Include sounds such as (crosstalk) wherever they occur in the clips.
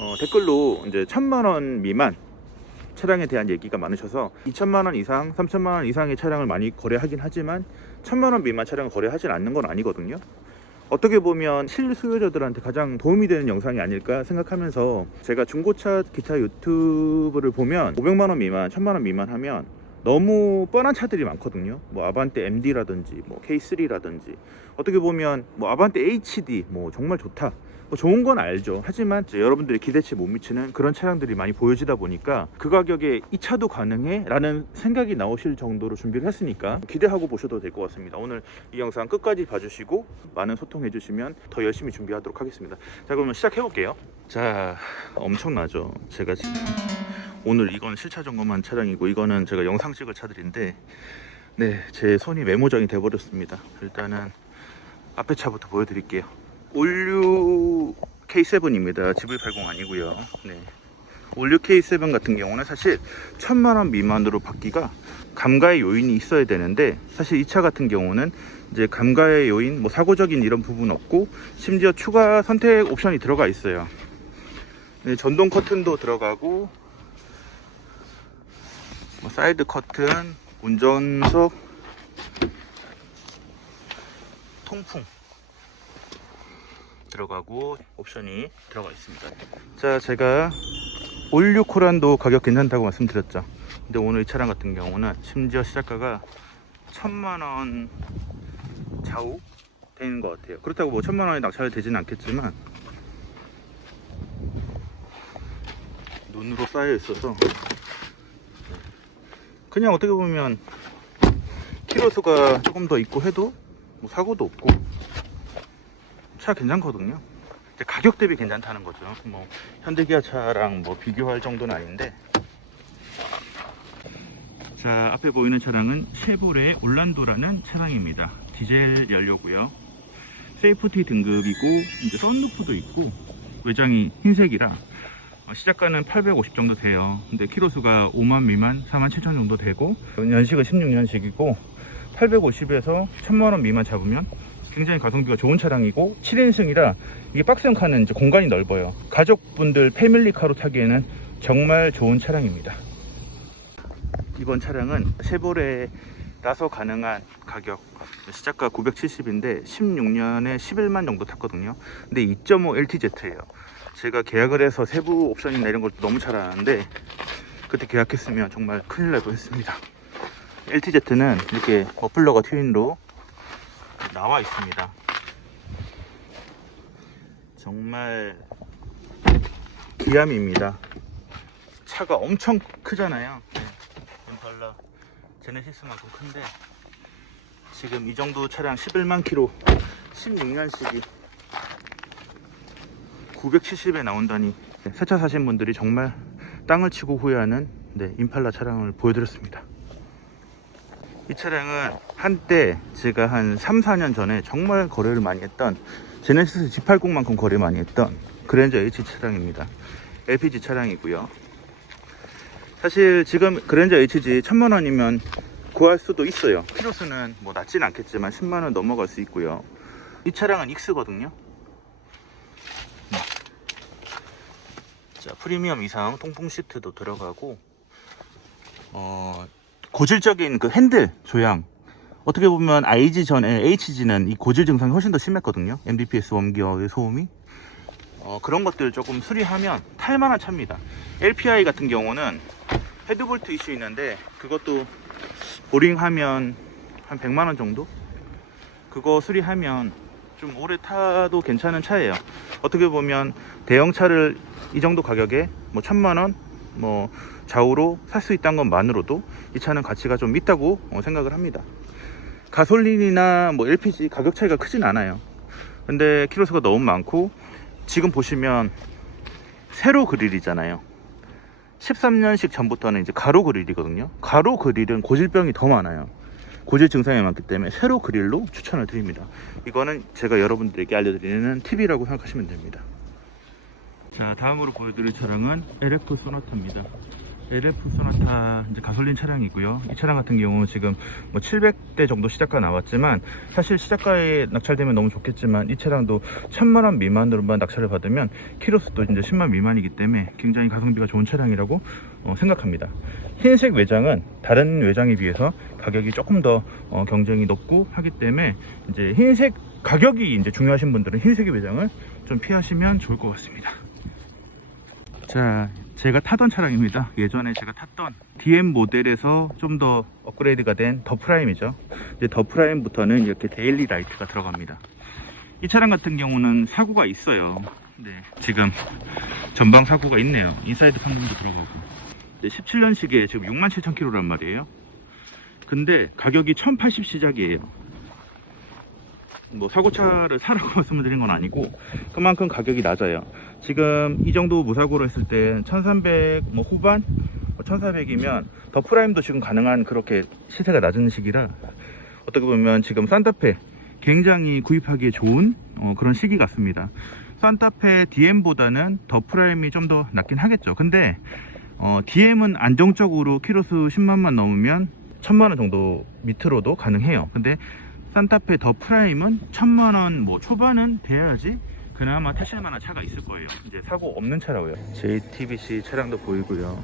어, 댓글로 이제 천만 원 미만 차량에 대한 얘기가 많으셔서 2천만 원 이상, 3천만 원 이상의 차량을 많이 거래하긴 하지만 천만 원 미만 차량을 거래하진 않는 건 아니거든요. 어떻게 보면 실수요자들한테 가장 도움이 되는 영상이 아닐까 생각하면서 제가 중고차 기타 유튜브를 보면 500만 원 미만, 1000만 원 미만 하면 너무 뻔한 차들이 많거든요. 뭐 아반떼 MD라든지 뭐 K3라든지 어떻게 보면 뭐 아반떼 HD 뭐 정말 좋다. 뭐 좋은 건 알죠. 하지만 여러분들이 기대치에 못 미치는 그런 차량들이 많이 보여지다 보니까 그 가격에 이 차도 가능해? 라는 생각이 나오실 정도로 준비를 했으니까 기대하고 보셔도 될 것 같습니다. 오늘 이 영상 끝까지 봐주시고 많은 소통해 주시면 더 열심히 준비하도록 하겠습니다. 자 그러면 시작해 볼게요. 자 엄청나죠. 제가 지금 오늘 이건 실차 점검한 차량이고 이거는 제가 영상 찍을 차들인데 네 제 손이 메모장이 돼버렸습니다. 일단은 앞에 차부터 보여드릴게요. 올류 K7입니다. GV80 아니고요. 네. 올류 K7 같은 경우는 사실 천만 원 미만으로 받기가 감가의 요인이 있어야 되는데 사실 이 차 같은 경우는 이제 감가의 요인, 뭐 사고적인 이런 부분 없고 심지어 추가 선택 옵션이 들어가 있어요. 네, 전동 커튼도 들어가고 뭐 사이드 커튼, 운전석, 통풍 들어가고 옵션이 들어가 있습니다. 자, 제가 올류 코란도 가격 괜찮다고 말씀드렸죠. 근데 오늘 이 차량 같은 경우는 심지어 시작가가 천만 원 좌우 되는 것 같아요. 그렇다고 뭐 천만 원에 낙찰 되지는 않겠지만 눈으로 쌓여 있어서 그냥 어떻게 보면 키로수가 조금 더 있고 해도 뭐 사고도 없고 차 괜찮거든요. 가격 대비 괜찮다는 거죠. 뭐 현대기아 차랑 뭐 비교할 정도는 아닌데. 자 앞에 보이는 차량은 쉐보레 올란도라는 차량입니다. 디젤 연료고요. 세이프티 등급이고 이제 썬루프도 있고 외장이 흰색이라 어, 시작가는 850 정도 돼요. 근데 키로수가 5만 미만, 4만 7천 정도 되고 연식은 16년식이고 850에서 1000만 원 미만 잡으면 굉장히 가성비가 좋은 차량이고 7인승이라 이게 박스형 칸은 이제 공간이 넓어요. 가족분들 패밀리카로 타기에는 정말 좋은 차량입니다. 이번 차량은 쉐보레라서 가능한 가격 시작가 970인데 16년에 11만 정도 탔거든요. 근데 2.5 LTZ예요. 제가 계약을 해서 세부 옵션이나 이런 걸 너무 잘 아는데 그때 계약했으면 정말 큰일 날 뻔했습니다. LTZ는 이렇게 머플러가 트윈으로 나와 있습니다. 정말 기암입니다. 차가 엄청 크잖아요. 네. 임팔라 제네시스만큼 큰데 지금 이 정도 차량 11만 킬로 16년식이 970에 나온다니 세차 사신 분들이 정말 땅을 치고 후회하는 네, 임팔라 차량을 보여드렸습니다. 이 차량은 한때 제가 한 3, 4년 전에 정말 거래를 많이 했던 제네시스 G80만큼 거래 많이 했던 그랜저 H 차량입니다. LPG 차량이고요. 사실 지금 그랜저 HG 천만 원이면 구할 수도 있어요. 키로수는 뭐 낮진 않겠지만 10만 원 넘어갈 수 있고요. 이 차량은 익스거든요. 자, 프리미엄 이상 통풍 시트도 들어가고 어, 고질적인 그 핸들 조향 어떻게 보면 IG 전에 HG는 이 고질 증상이 훨씬 더 심했거든요. MDPS 원기어의 소음이 어, 그런 것들 조금 수리하면 탈만한 차입니다. LPI 같은 경우는 헤드볼트 이슈 있는데 그것도 보링하면 한 100만 원 정도? 그거 수리하면 좀 오래 타도 괜찮은 차예요. 어떻게 보면 대형차를 이 정도 가격에 뭐 천만 원, 뭐 좌우로 살 수 있다는 것만으로도 이 차는 가치가 좀 있다고 어, 생각을 합니다. 가솔린이나 뭐 LPG 가격 차이가 크진 않아요. 근데 키로수가 너무 많고 지금 보시면 세로 그릴이잖아요. 13년식 전부터는 이제 가로 그릴이거든요. 가로 그릴은 고질병이 더 많아요. 고질 증상이 많기 때문에 세로 그릴로 추천을 드립니다. 이거는 제가 여러분들에게 알려드리는 팁이라고 생각하시면 됩니다. 자, 다음으로 보여드릴 차량은 에렉토 소나타입니다. LF 소나타 이제 가솔린 차량이고요. 이 차량 같은 경우 지금 뭐 700대 정도 시작가 나왔지만 사실 시작가에 낙찰되면 너무 좋겠지만 이 차량도 1000만 원 미만으로만 낙찰을 받으면 키로수도 이제 10만 미만이기 때문에 굉장히 가성비가 좋은 차량이라고 어, 생각합니다. 흰색 외장은 다른 외장에 비해서 가격이 조금 더 어, 경쟁이 높고 하기 때문에 이제 흰색 가격이 이제 중요하신 분들은 흰색의 외장을 좀 피하시면 좋을 것 같습니다. 자, 제가 타던 차량입니다. 예전에 제가 탔던 DM 모델에서 좀 더 업그레이드가 된 더 프라임이죠. 이제 더 프라임부터는 이렇게 데일리 라이트가 들어갑니다. 이 차량 같은 경우는 사고가 있어요. 네, 지금 전방 사고가 있네요. 인사이드 판금도 들어가고. 17년식에 지금 67,000km란 말이에요. 근데 가격이 1,080 시작이에요. 뭐 사고차를 사라고 (laughs) 말씀을 건 아니고 그만큼 가격이 낮아요. 지금 이 정도 무사고로 했을 때 1300 뭐 후반 1400이면 더 프라임도 지금 가능한 그렇게 시세가 낮은 시기라 어떻게 보면 지금 산타페 굉장히 구입하기에 좋은 어, 그런 시기 같습니다. 산타페 DM보다는 더 프라임이 좀더 낫긴 하겠죠. 근데 어, DM은 안정적으로 키로수 10만만 넘으면 1000만원 정도 밑으로도 가능해요. 근데 산타페 더 프라임은 1000만원 뭐 초반은 돼야지 그나마 타실 만한 차가 있을 거예요. 이제 사고 없는 차라고요. JTBC 차량도 보이고요.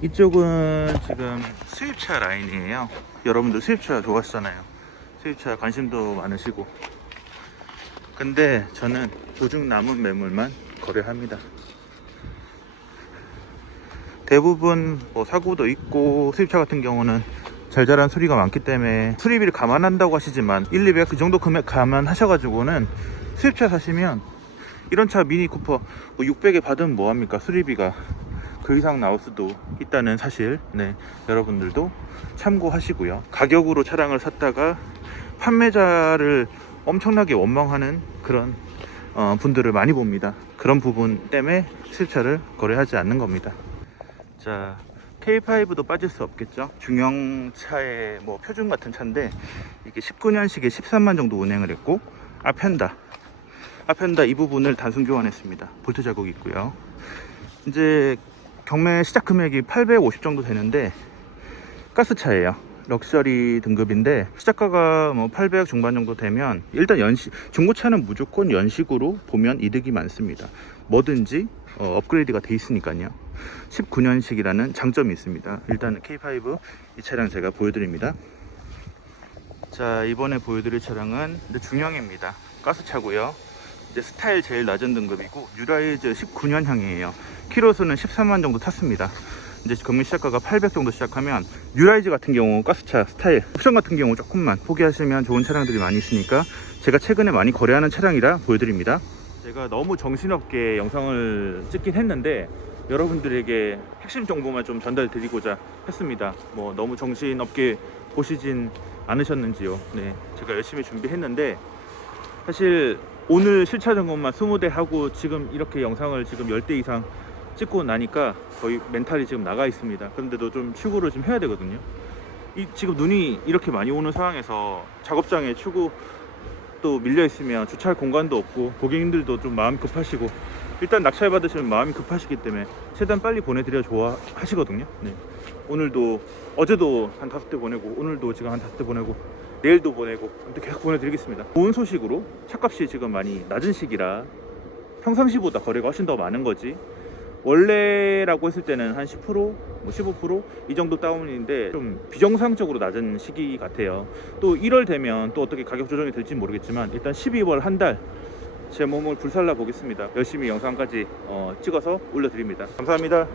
이쪽은 지금 수입차 라인이에요. 여러분들 수입차 좋아하시잖아요. 수입차 관심도 많으시고. 근데 저는 보증 남은 매물만 거래합니다. 대부분 뭐 사고도 있고 수입차 같은 경우는 잘잘한 수리가 많기 때문에 수리비를 감안한다고 하시지만 1, 200 그 정도 금액 감안하셔가지고는 수입차 사시면 이런 차 미니 쿠퍼 뭐 600에 받으면 뭐합니까? 수리비가 그 이상 나올 수도 있다는 사실. 네 여러분들도 참고하시고요. 가격으로 차량을 샀다가 판매자를 엄청나게 원망하는 그런 어, 분들을 많이 봅니다. 그런 부분 때문에 수입차를 거래하지 않는 겁니다. 자 K5도 빠질 수 없겠죠? 중형차의 뭐 표준 같은 차인데 이게 19년식에 13만 정도 운행을 했고 아펜다. 아펜다 이 부분을 단순 교환했습니다. 볼트 자국이 있고요. 이제 경매 시작 금액이 850 정도 되는데 가스차예요 럭셔리 등급인데 시작가가 뭐 800 중반 정도 되면 일단 연식 중고차는 무조건 연식으로 보면 이득이 많습니다. 뭐든지 어, 업그레이드가 돼 있으니까요. 19년식이라는 장점이 있습니다. 일단 K5 이 차량 제가 보여드립니다. 자 이번에 보여드릴 차량은 중형입니다. 가스차고요. 이제 스타일 제일 낮은 등급이고 유라이즈 19년형이에요. 키로수는 13만 정도 탔습니다 이제 경매 시작가가 800 정도 시작하면 유라이즈 같은 경우 가스차 스타일 옵션 같은 경우 조금만 포기하시면 좋은 차량들이 많이 있으니까 제가 최근에 많이 거래하는 차량이라 보여드립니다. 제가 너무 정신없게 영상을 찍긴 했는데 여러분들에게 핵심 정보만 좀 전달 드리고자 했습니다. 뭐 너무 정신없게 보시진 않으셨는지요? 네 제가 열심히 준비했는데 사실 오늘 실차 점검만 20대 하고 지금 이렇게 영상을 지금 10대 이상 찍고 나니까 거의 멘탈이 지금 나가 있습니다. 그런데도 좀 출구를 좀 해야 되거든요. 이 지금 눈이 이렇게 많이 오는 상황에서 작업장에 출구 또 밀려 있으면 주차할 공간도 없고 고객님들도 좀 마음 급하시고 일단 낙찰 받으시면 마음이 급하시기 때문에 최대한 빨리 보내드려 좋아하시거든요. 네. 오늘도 어제도 한 다섯 대 보내고 오늘도 지금 한 다섯 대 보내고 내일도 보내고 아무튼 계속 보내드리겠습니다. 좋은 소식으로 차값이 지금 많이 낮은 시기라 평상시보다 거래가 훨씬 더 많은 거지 원래라고 했을 때는 한 10%, 뭐 15%이 정도 다운인데 좀 비정상적으로 낮은 시기 같아요. 또 1월 되면 또 어떻게 가격 조정이 될지 모르겠지만 일단 12월 한 달 제 몸을 불살라 보겠습니다. 열심히 영상까지 어, 찍어서 올려드립니다. 감사합니다.